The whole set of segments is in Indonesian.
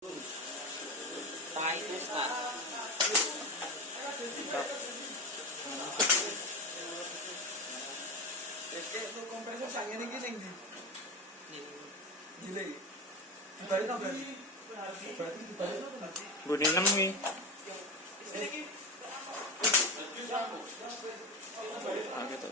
Untuk kompresor sang ini gini di gile dibalik tau berarti dibalik bunyi 6 nih. Ah gitu.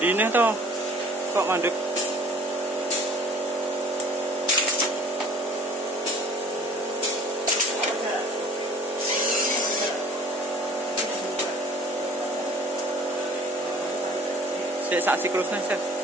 Ini toh kok mandek. Saya saksi krusnya, Chef.